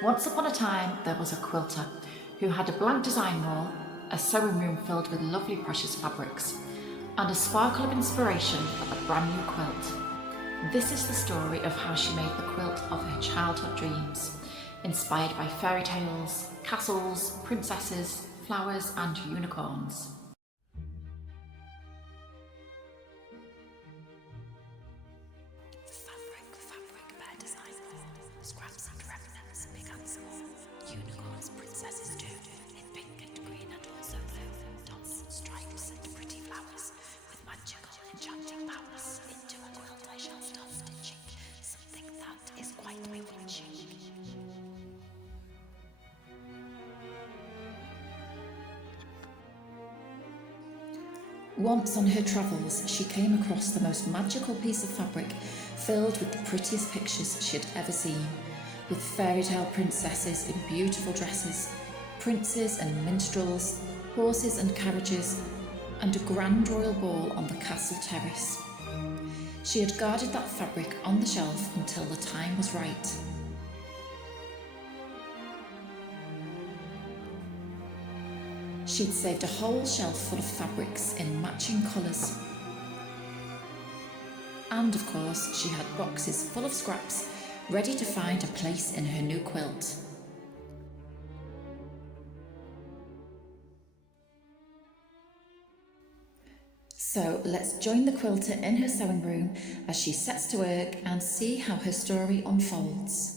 Once upon a time, there was a quilter who had a blank design wall, a sewing room filled with lovely precious fabrics, and a sparkle of inspiration for a brand new quilt. This is the story of how she made the quilt of her childhood dreams, inspired by fairy tales, castles, princesses, flowers, and unicorns. Fabric, bare design, scraps and remnants, big and small, unicorns, princesses too, in pink and green and also blue, dots and stripes and pretty flowers, with magical enchanting powers. Into a quilt I shall start stitching, something that is quite bewitching. Once on her travels, she came across the most magical piece of fabric filled with the prettiest pictures she had ever seen, with fairy tale princesses in beautiful dresses, princes and minstrels, horses and carriages, and a grand royal ball on the castle terrace. She had guarded that fabric on the shelf until the time was right. She'd saved a whole shelf full of fabrics in matching colours. And of course, she had boxes full of scraps ready to find a place in her new quilt. So let's join the quilter in her sewing room as she sets to work and see how her story unfolds.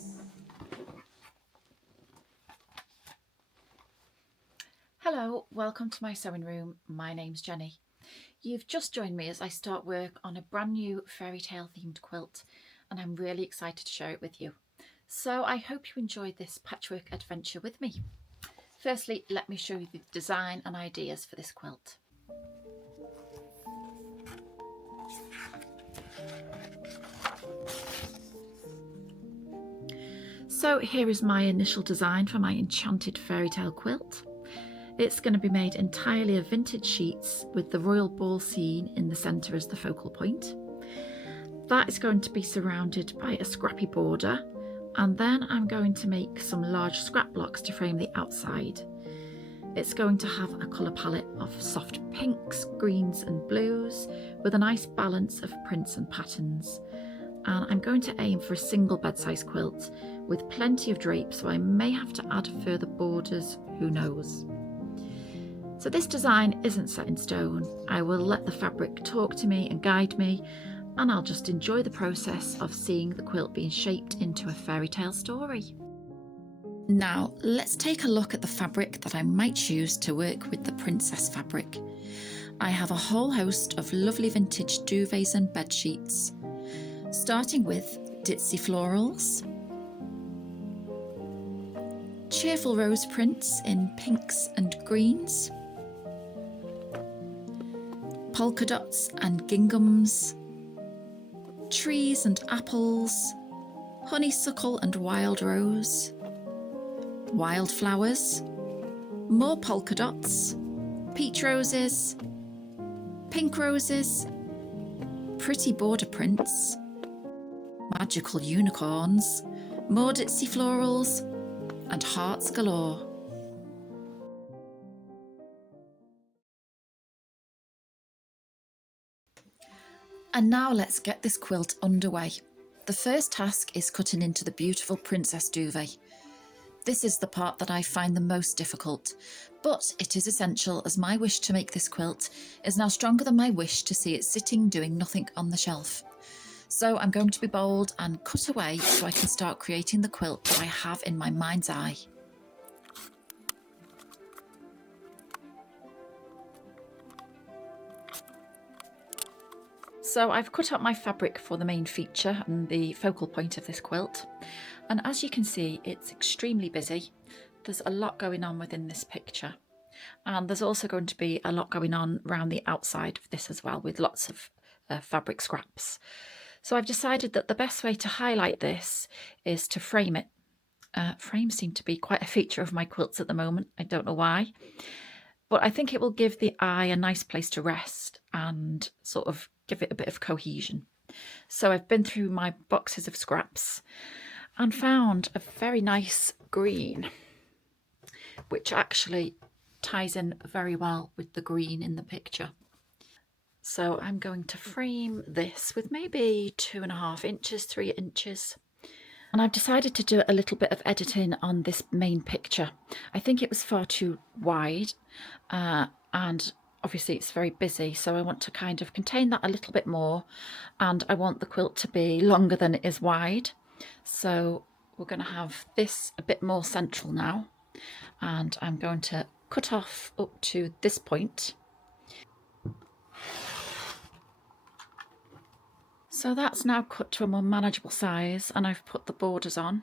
Hello, welcome to my sewing room. My name's Jenny. You've just joined me as I start work on a brand new fairy tale themed quilt, and I'm really excited to share it with you. So I hope you enjoyed this patchwork adventure with me. Firstly, let me show you the design and ideas for this quilt. So here is my initial design for my enchanted fairy tale quilt. It's going to be made entirely of vintage sheets with the royal ball scene in the centre as the focal point. That is going to be surrounded by a scrappy border, and then I'm going to make some large scrap blocks to frame the outside. It's going to have a colour palette of soft pinks, greens and blues with a nice balance of prints and patterns. And I'm going to aim for a single bed-size quilt with plenty of drape, so I may have to add further borders, who knows. So this design isn't set in stone. I will let the fabric talk to me and guide me, and I'll just enjoy the process of seeing the quilt being shaped into a fairy tale story. Now let's take a look at the fabric that I might choose to work with the princess fabric. I have a whole host of lovely vintage duvets and bed sheets, starting with ditzy florals, cheerful rose prints in pinks and greens, polka dots and ginghams, trees and apples, honeysuckle and wild rose, wildflowers, more polka dots, peach roses, pink roses, pretty border prints, magical unicorns, more ditzy florals, and hearts galore. And now let's get this quilt underway. The first task is cutting into the beautiful princess duvet. This is the part that I find the most difficult, but it is essential as my wish to make this quilt is now stronger than my wish to see it sitting doing nothing on the shelf. So I'm going to be bold and cut away so I can start creating the quilt that I have in my mind's eye. So I've cut up my fabric for the main feature and the focal point of this quilt. And as you can see, it's extremely busy. There's a lot going on within this picture. And there's also going to be a lot going on around the outside of this as well, with lots of fabric scraps. So I've decided that the best way to highlight this is to frame it. Frames seem to be quite a feature of my quilts at the moment. I don't know why. But I think it will give the eye a nice place to rest and sort of give it a bit of cohesion. So I've been through my boxes of scraps and found a very nice green, which actually ties in very well with the green in the picture. So I'm going to frame this with maybe 2.5 inches, 3 inches. And I've decided to do a little bit of editing on this main picture. I think it was far too wide, and obviously it's very busy, so I want to kind of contain that a little bit more, and I want the quilt to be longer than it is wide. So we're going to have this a bit more central now, and I'm going to cut off up to this point. So that's now cut to a more manageable size, and I've put the borders on.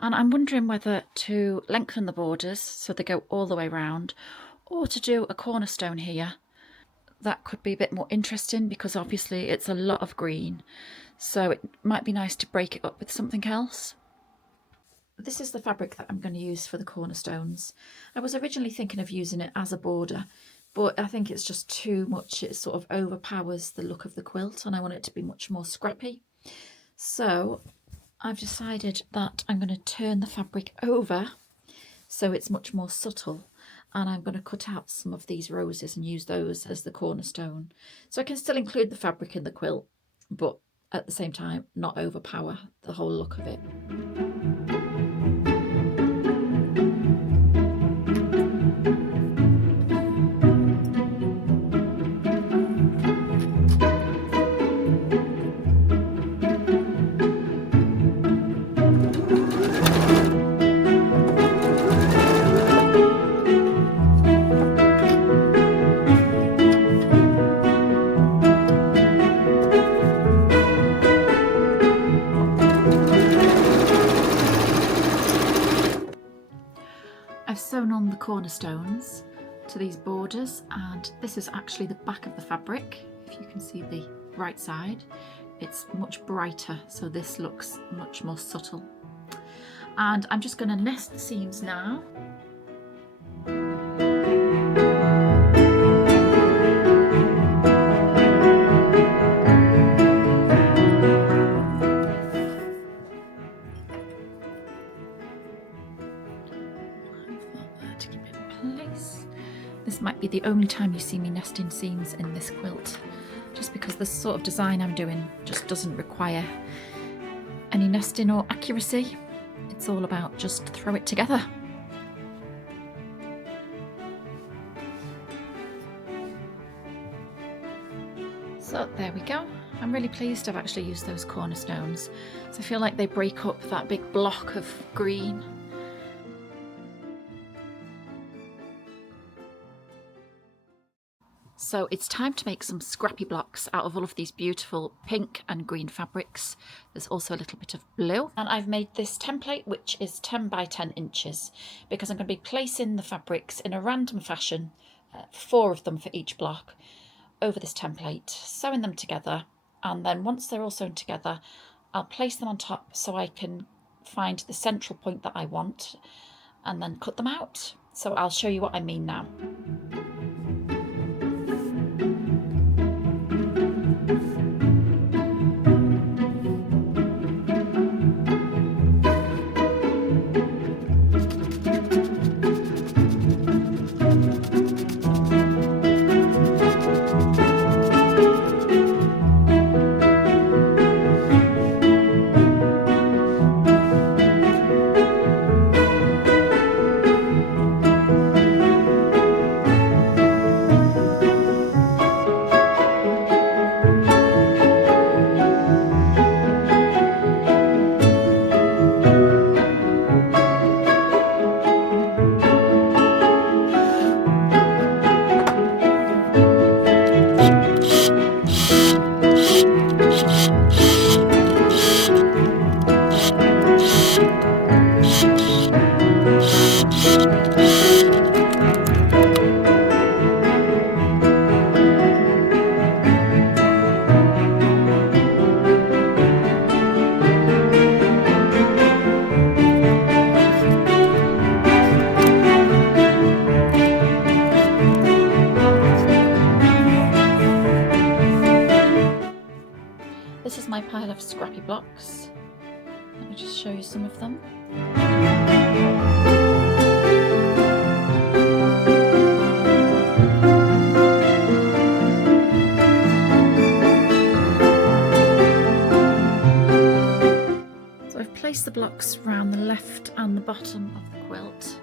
And I'm wondering whether to lengthen the borders so they go all the way round, or to do a cornerstone here. That could be a bit more interesting because obviously it's a lot of green, so it might be nice to break it up with something else. This is the fabric that I'm going to use for the cornerstones. I was originally thinking of using it as a border, but I think it's just too much. It sort of overpowers the look of the quilt, and I want it to be much more scrappy. So I've decided that I'm going to turn the fabric over so it's much more subtle, and I'm going to cut out some of these roses and use those as the cornerstone. So I can still include the fabric in the quilt, but at the same time not overpower the whole look of it. I've sewn on the cornerstones to these borders, and this is actually the back of the fabric. If you can see the right side, it's much brighter, so this looks much more subtle. And I'm just going to nest the seams now. To keep it in place. This might be the only time you see me nesting seams in this quilt, just because the sort of design I'm doing just doesn't require any nesting or accuracy. It's all about just throw it together. So there we go. I'm really pleased I've actually used those cornerstones. So I feel like they break up that big block of green. So it's time to make some scrappy blocks out of all of these beautiful pink and green fabrics. There's also a little bit of blue. And I've made this template, which is 10 by 10 inches, because I'm going to be placing the fabrics in a random fashion, 4 of them for each block, over this template, sewing them together. And then once they're all sewn together, I'll place them on top so I can find the central point that I want and then cut them out. So I'll show you what I mean now. This is my pile of scrappy blocks. Let me just show you some of them. place the blocks around the left and the bottom of the quilt.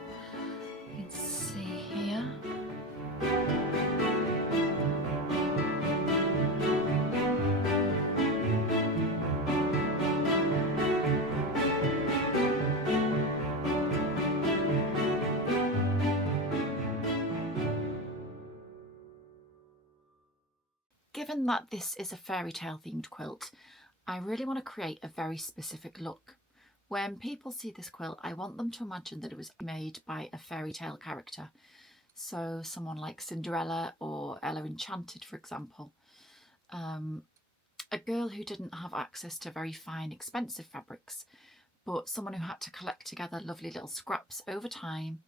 You can see here. Given that this is a fairy tale themed quilt, I really want to create a very specific look. When people see this quilt, I want them to imagine that it was made by a fairy tale character. So someone like Cinderella or Ella Enchanted, for example. A girl who didn't have access to very fine, expensive fabrics, but someone who had to collect together lovely little scraps over time,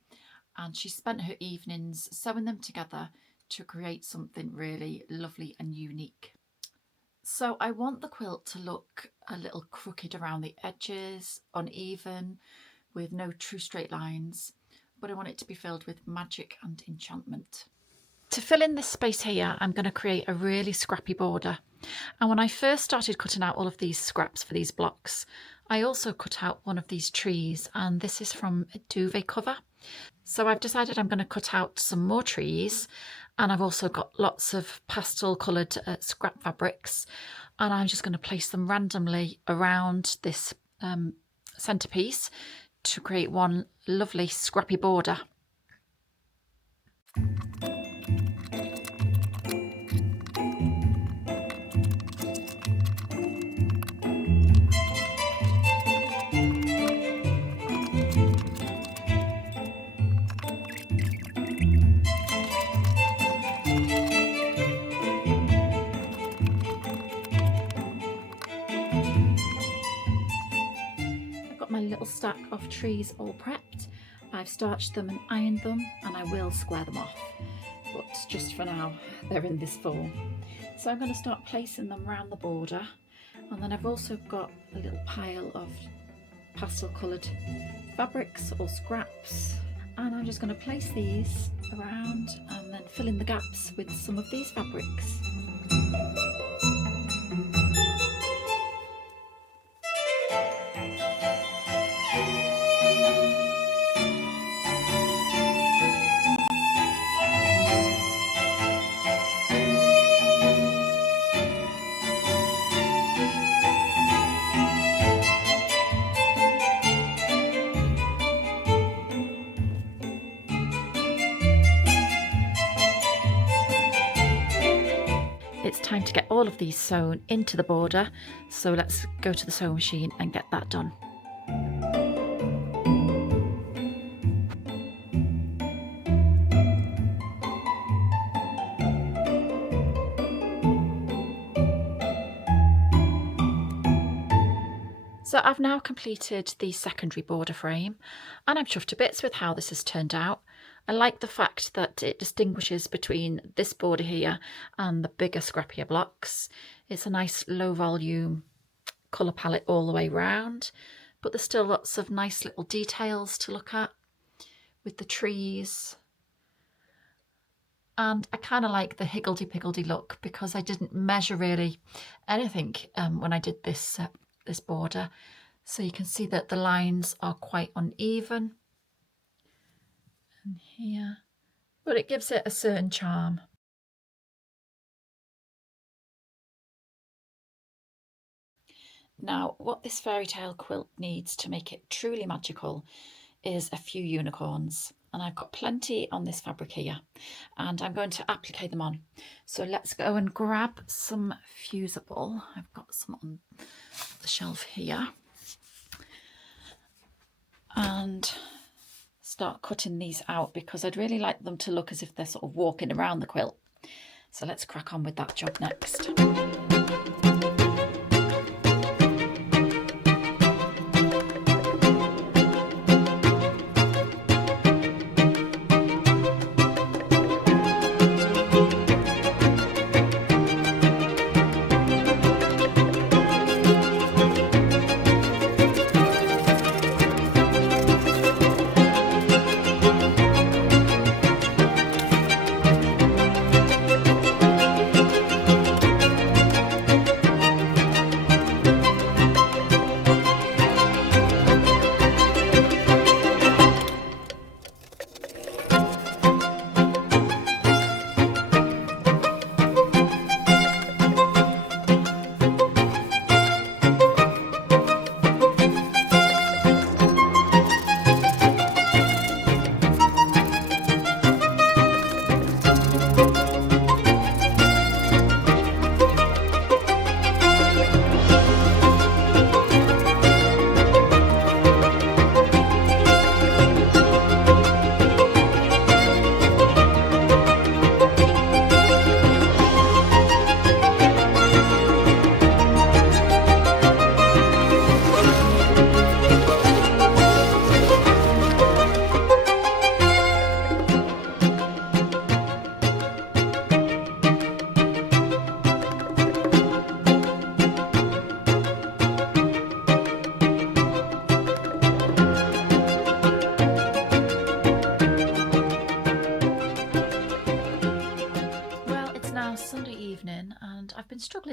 and she spent her evenings sewing them together to create something really lovely and unique. So I want the quilt to look a little crooked around the edges, uneven, with no true straight lines, but I want it to be filled with magic and enchantment. To fill in this space here, I'm going to create a really scrappy border. And when I first started cutting out all of these scraps for these blocks, I also cut out one of these trees, and this is from a duvet cover. So I've decided I'm going to cut out some more trees, and I've also got lots of pastel coloured scrap fabrics, and I'm just going to place them randomly around this centrepiece to create one lovely scrappy border. My little stack of trees all prepped. I've starched them and ironed them, and I will square them off, but just for now they're in this form. So I'm going to start placing them around the border, and then I've also got a little pile of pastel coloured fabrics or scraps, and I'm just going to place these around and then fill in the gaps with some of these fabrics. It's time to get all of these sewn into the border, so let's go to the sewing machine and get that done. So I've now completed the secondary border frame, and I'm chuffed to bits with how this has turned out. I like the fact that it distinguishes between this border here and the bigger, scrappier blocks. It's a nice low volume colour palette all the way round, but there's still lots of nice little details to look at with the trees. And I kind of like the higgledy-piggledy look because I didn't measure really anything when I did this border. So you can see that the lines are quite uneven. And here, but it gives it a certain charm. Now, what this fairy tale quilt needs to make it truly magical is a few unicorns, and I've got plenty on this fabric here, and I'm going to applique them on. So let's go and grab some fusible. I've got some on the shelf here, and start cutting these out because I'd really like them to look as if they're sort of walking around the quilt. So let's crack on with that job next.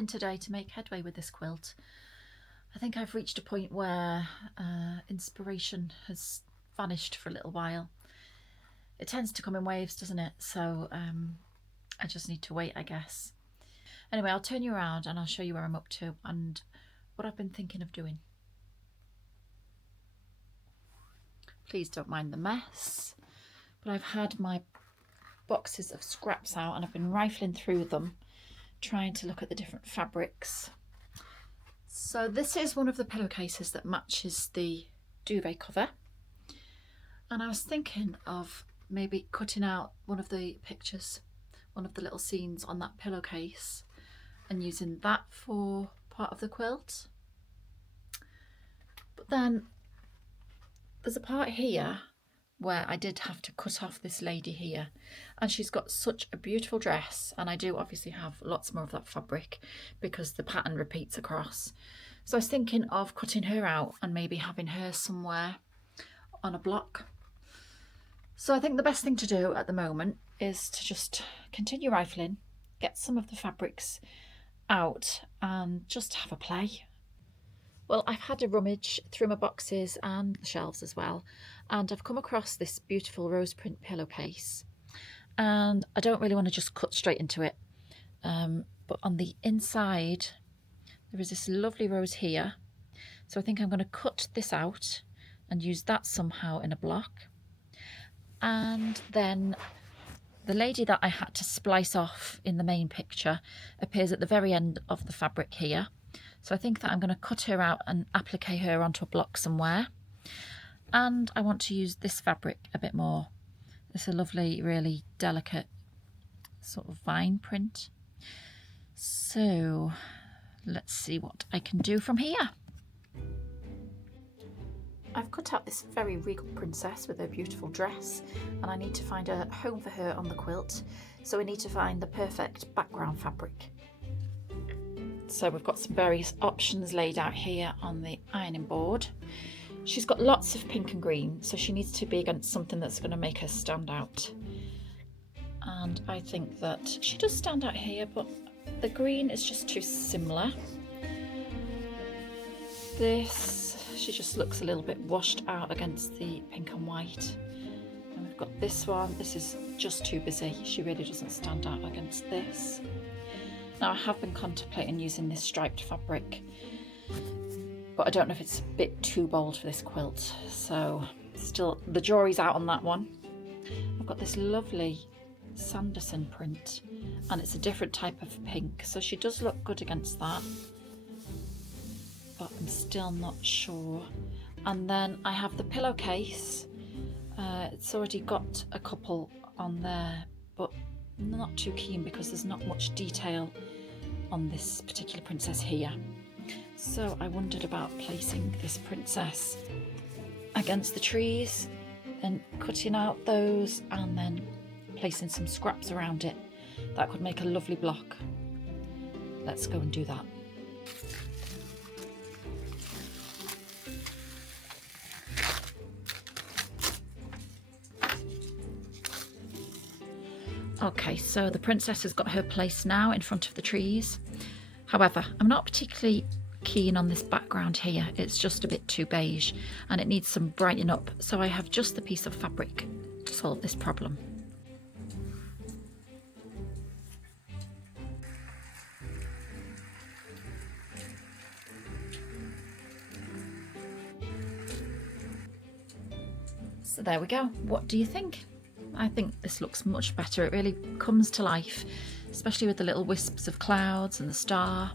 struggling today to make headway with this quilt. I think I've reached a point where inspiration has vanished for a little while. It tends to come in waves, doesn't it? So I just need to wait, I guess. Anyway, I'll turn you around and I'll show you where I'm up to and what I've been thinking of doing. Please don't mind the mess, but I've had my boxes of scraps out and I've been rifling through them, trying to look at the different fabrics. So this is one of the pillowcases that matches the duvet cover, and I was thinking of maybe cutting out one of the pictures, one of the little scenes on that pillowcase, and using that for part of the quilt. But then there's a part here where I did have to cut off this lady here, and she's got such a beautiful dress, and I do obviously have lots more of that fabric because the pattern repeats across. So I was thinking of cutting her out and maybe having her somewhere on a block. So I think the best thing to do at the moment is to just continue rifling, get some of the fabrics out and just have a play. Well, I've had a rummage through my boxes and the shelves as well, and I've come across this beautiful rose print pillowcase, and I don't really want to just cut straight into it, but on the inside there is this lovely rose here, so I think I'm going to cut this out and use that somehow in a block. And then the lady that I had to splice off in the main picture appears at the very end of the fabric here. So I think that I'm going to cut her out and applique her onto a block somewhere. And I want to use this fabric a bit more. It's a lovely, really delicate sort of vine print. So let's see what I can do from here. I've cut out this very regal princess with her beautiful dress, and I need to find a home for her on the quilt. So we need to find the perfect background fabric. So we've got some various options laid out here on the ironing board. She's got lots of pink and green, so she needs to be against something that's going to make her stand out. And I think that she does stand out here, but the green is just too similar. This, she just looks a little bit washed out against the pink and white. And we've got this one. This is just too busy. She really doesn't stand out against this. Now, I have been contemplating using this striped fabric, but I don't know if it's a bit too bold for this quilt. So still, the jury's out on that one. I've got this lovely Sanderson print, and it's a different type of pink, so she does look good against that, but I'm still not sure. And then I have the pillowcase. It's already got a couple on there, but I'm not too keen because there's not much detail on this particular princess here. So I wondered about placing this princess against the trees and cutting out those and then placing some scraps around it. That could make a lovely block. Let's go and do that. Okay, so the princess has got her place now in front of the trees. However, I'm not particularly keen on this background here. It's just a bit too beige and it needs some brightening up. So I have just the piece of fabric to solve this problem. So there we go. What do you think? I think this looks much better. It really comes to life, especially with the little wisps of clouds and the star.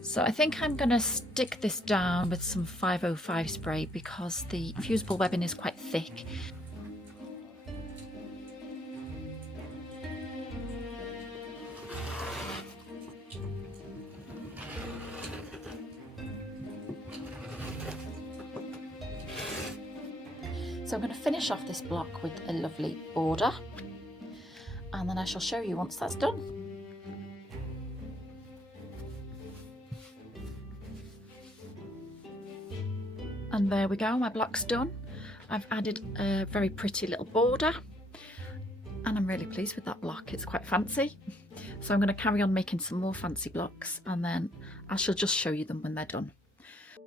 So I think I'm going to stick this down with some 505 spray because the fusible webbing is quite thick. So I'm going to finish off this block with a lovely border, and then I shall show you once that's done. And there we go, my block's done. I've added a very pretty little border and I'm really pleased with that block. It's quite fancy. So I'm going to carry on making some more fancy blocks, and then I shall just show you them when they're done.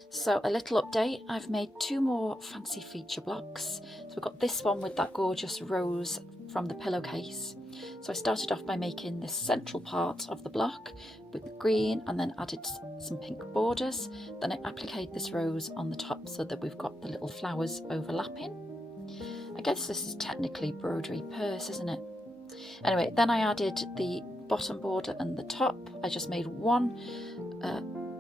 So a little update, I've made 2 more fancy feature blocks. So we've got this one with that gorgeous rose from the pillowcase. So I started off by making this central part of the block with the green, and then added some pink borders. Then I appliqued this rose on the top so that we've got the little flowers overlapping. I guess this is technically broderie purse, isn't it? Anyway, then I added the bottom border and the top. I just made one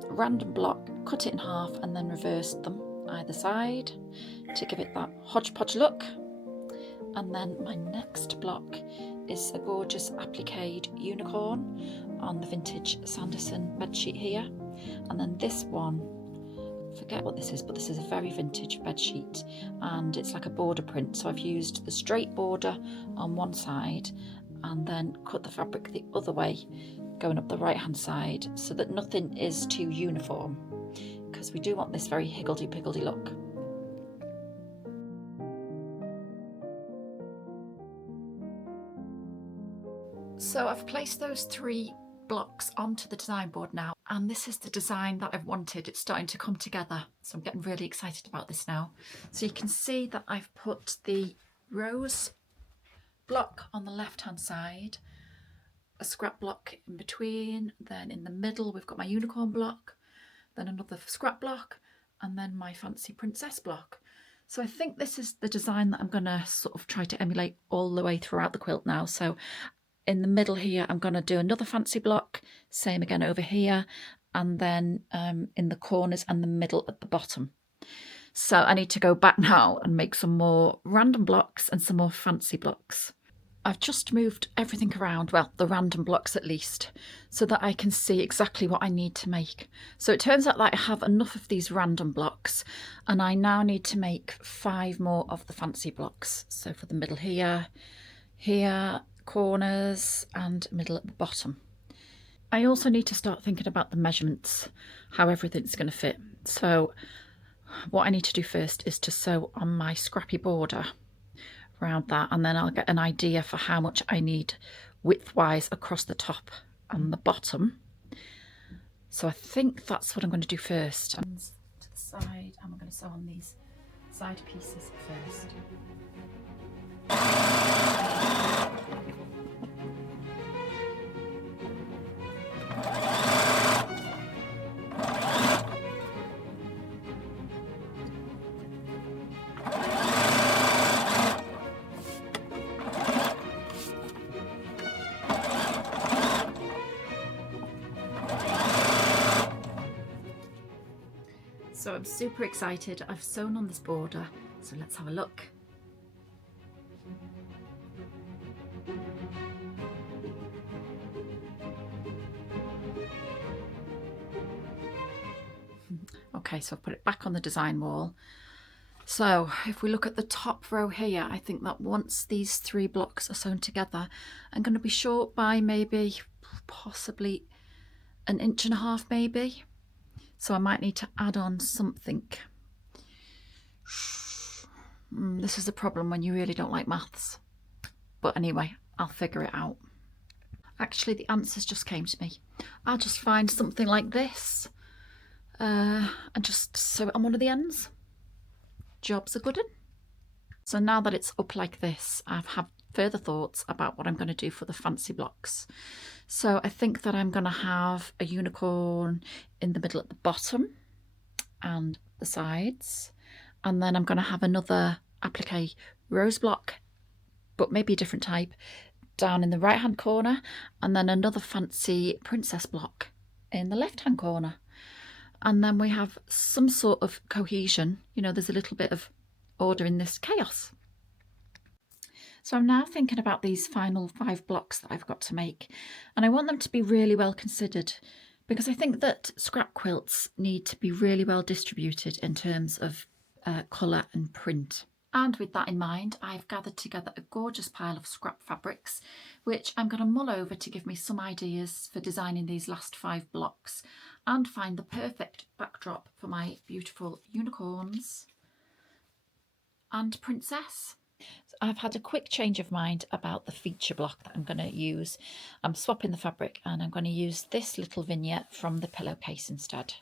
random block, cut it in half, and then reversed them either side to give it that hodgepodge look. And then my next block is a gorgeous appliqued unicorn on the vintage Sanderson bedsheet here. And then this one, forget what this is, but this is a very vintage bedsheet, and it's like a border print. So I've used the straight border on one side and then cut the fabric the other way, going up the right hand side, so that nothing is too uniform, because we do want this very higgledy-piggledy look. So I've placed those 3 blocks onto the design board now, and this is the design that I've wanted. It's starting to come together, so I'm getting really excited about this now. So you can see that I've put the rose block on the left hand side, a scrap block in between, then in the middle we've got my unicorn block, then another scrap block, and then my fancy princess block. So I think this is the design that I'm going to sort of try to emulate all the way throughout the quilt now. So in the middle here I'm going to do another fancy block, same again over here, and then in the corners and the middle at the bottom. So I need to go back now and make some more random blocks and some more fancy blocks. I've just moved everything around, well, the random blocks at least, so that I can see exactly what I need to make. So it turns out that I have enough of these random blocks, and I now need to make 5 more of the fancy blocks. So for the middle here, here, corners, and middle at the bottom. I also need to start thinking about the measurements, how everything's going to fit. So what I need to do first is to sew on my scrappy border around that, and then I'll get an idea for how much I need width-wise across the top and the bottom. So I think that's what I'm going to do first. To the side, and I'm going to sew on these side pieces first. So I'm super excited. I've sewn on this border, so let's have a look. Okay, so I've put it back on the design wall. So if we look at the top row here, I think that once these 3 blocks are sewn together, I'm going to be short by maybe possibly 1.5 inches maybe. So I might need to add on something. This is a problem when you really don't like maths. But anyway, I'll figure it out. Actually, the answers just came to me. I'll just find something like this and just sew it on one of the ends. Job's a good one. So now that it's up like this, I've had further thoughts about what I'm going to do for the fancy blocks. So I think that I'm going to have a unicorn in the middle at the bottom and the sides, and then I'm going to have another applique rose block, but maybe a different type, down in the right hand corner, and then another fancy princess block in the left hand corner. And then we have some sort of cohesion, you know, there's a little bit of order in this chaos. So I'm now thinking about these final 5 blocks that I've got to make, and I want them to be really well considered, because I think that scrap quilts need to be really well distributed in terms of colour and print. And with that in mind, I've gathered together a gorgeous pile of scrap fabrics, which I'm going to mull over to give me some ideas for designing these last 5 blocks and find the perfect backdrop for my beautiful unicorns and princess. I've had a quick change of mind about the feature block that I'm going to use. I'm swapping the fabric and I'm going to use this little vignette from the pillowcase instead.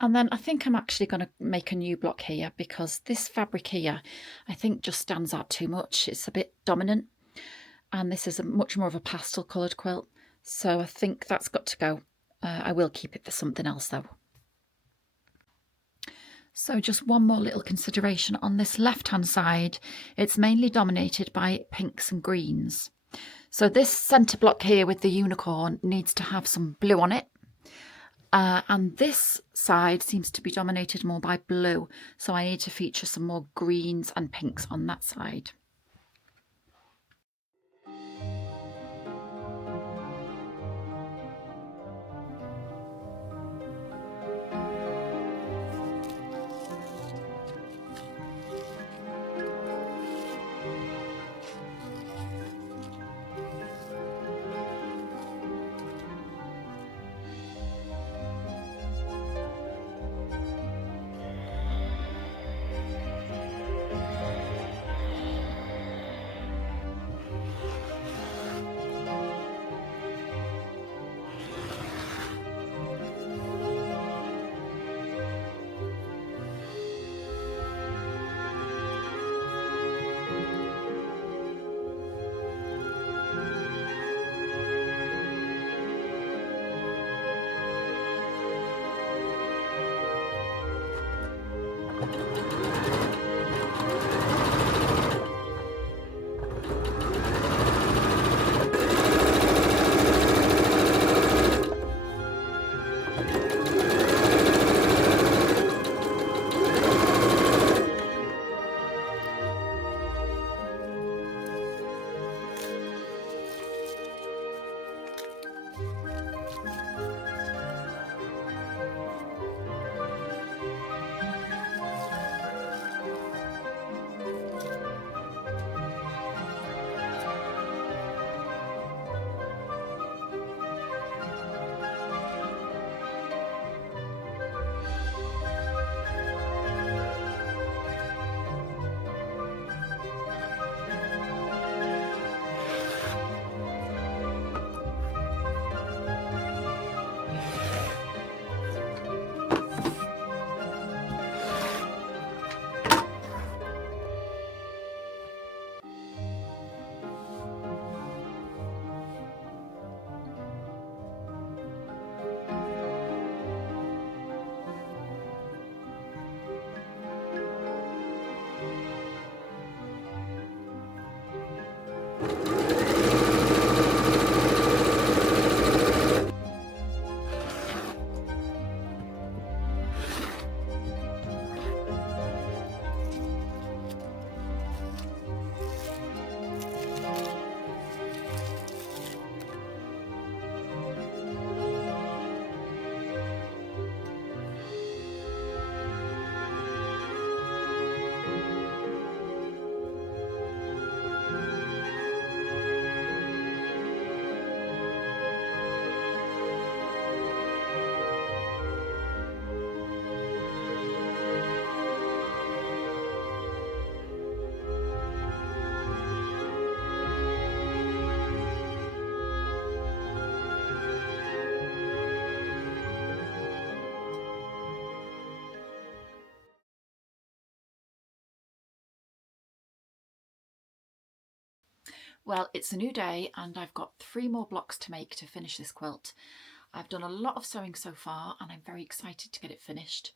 And then I think I'm actually going to make a new block here because this fabric here I think just stands out too much. It's a bit dominant, and this is a much more of a pastel coloured quilt, so I think that's got to go. I will keep it for something else though. So just one more little consideration on this left-hand side, it's mainly dominated by pinks and greens. So this centre block here with the unicorn needs to have some blue on it. And this side seems to be dominated more by blue. So I need to feature some more greens and pinks on that side. Well, it's a new day and I've got 3 more blocks to make to finish this quilt. I've done a lot of sewing so far and I'm very excited to get it finished.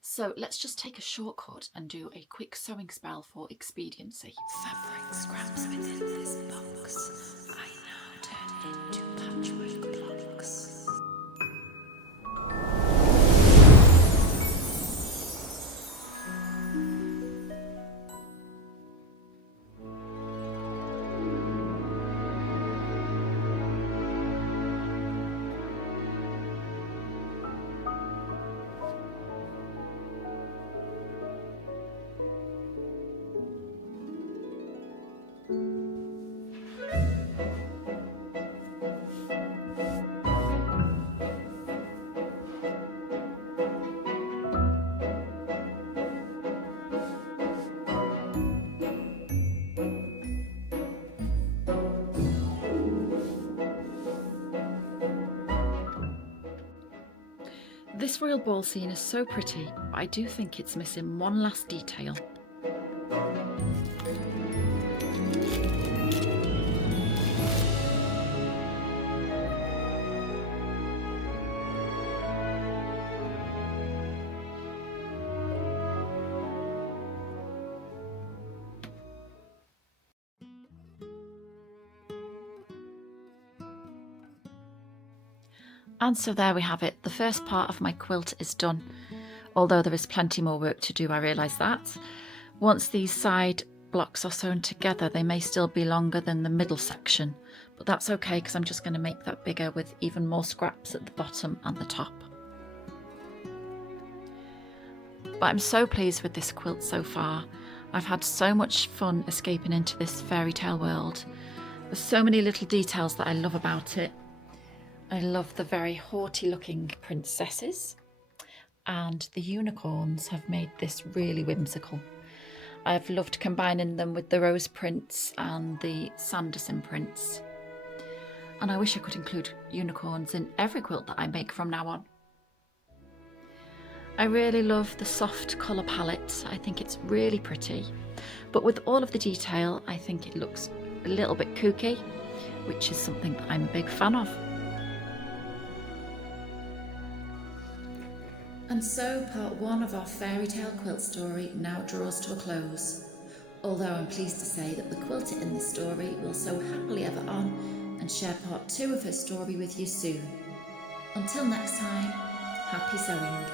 So let's just take a shortcut and do a quick sewing spell for expediency. Fabric scraps within this box I now turn into patchwork blocks. This royal ball scene is so pretty, but I do think it's missing one last detail. And so there we have it. The first part of my quilt is done. Although there is plenty more work to do, I realise that. Once these side blocks are sewn together, they may still be longer than the middle section, but that's okay because I'm just going to make that bigger with even more scraps at the bottom and the top. But I'm so pleased with this quilt so far. I've had so much fun escaping into this fairy tale world. There's so many little details that I love about it. I love the very haughty looking princesses, and the unicorns have made this really whimsical. I've loved combining them with the rose prints and the Sanderson prints. And I wish I could include unicorns in every quilt that I make from now on. I really love the soft colour palette. I think it's really pretty. But with all of the detail, I think it looks a little bit kooky, which is something that I'm a big fan of. And so part one of our fairy tale quilt story now draws to a close. Although I'm pleased to say that the quilter in this story will sew happily ever on and share part two of her story with you soon. Until next time, happy sewing.